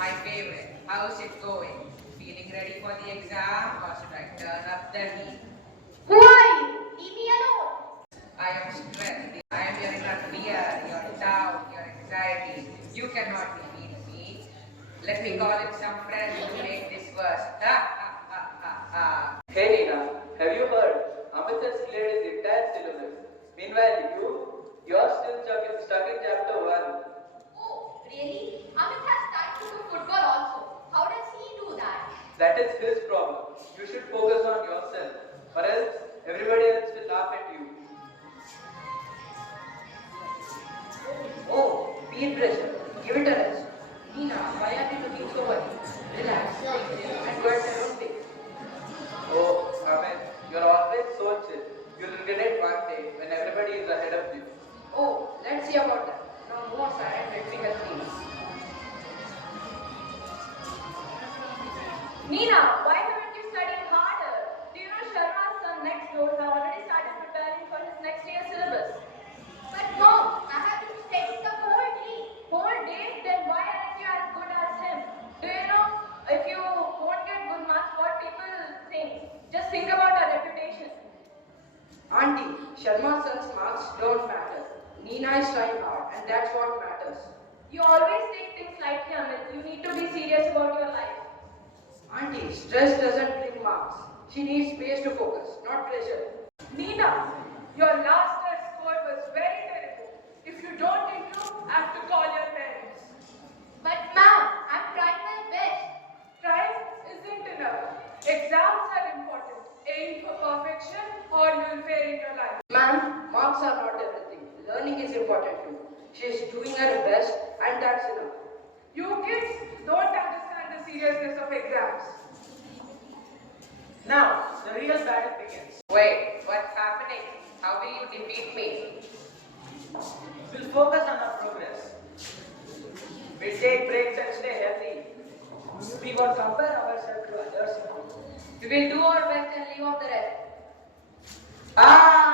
my favorite. How's it going? Feeling ready for the exam or should I turn up the heat? Who are you? Leave me alone. I am stressed. I am your inner fear, your doubt, your anxiety. You cannot defeat me. Let me call in some friends to make this worse. Ha ha ha ha ha. Hey Nina, have you heard? Amit has cleared his entire syllabus. Meanwhile, you're still stuck in chapter 1. Oh, really? Amit has time to do football also. How does he do that? That is his problem. You should focus on yourself, or else everybody else will laugh at you. Oh, peer pressure. Give it a rest. Nina, why are you looking so worried? Relax, and go at your own pace. Oh, Amit, you're always so chill. You'll regret it one day when everybody is ahead of you. Oh, let's see about that. Now move aside and let me help you. Nina, why haven't you studied harder? Do you know Sharma's son next door has already started preparing for his next year's syllabus? But Mom, I have been studying the whole day. Whole day? Then why aren't you as good as him? Do you know if you won't get good marks, what people think? Just think about our reputation. Auntie, Sharma's son's marks don't matter. Nina is trying hard, and that's what matters. You always take things lightly, Amit. You need to be serious about your life. Auntie, stress doesn't bring marks. She needs space to focus, not pressure. Nina, your last test score was very terrible. If you don't improve, I have to call your parents. But ma'am, I'm trying my best. Trying isn't enough. Exams are important. Aim for perfection or you'll fail in your life. Ma'am, marks are not everything. Learning is important too. She is doing her best, and that's enough. You kids don't understand the seriousness of exams. Now, the real battle begins. Wait, what's happening? How will you defeat me? We'll focus on our progress. We'll take breaks and stay healthy. We won't compare ourselves to others. We will do our best and leave off the rest. Ah!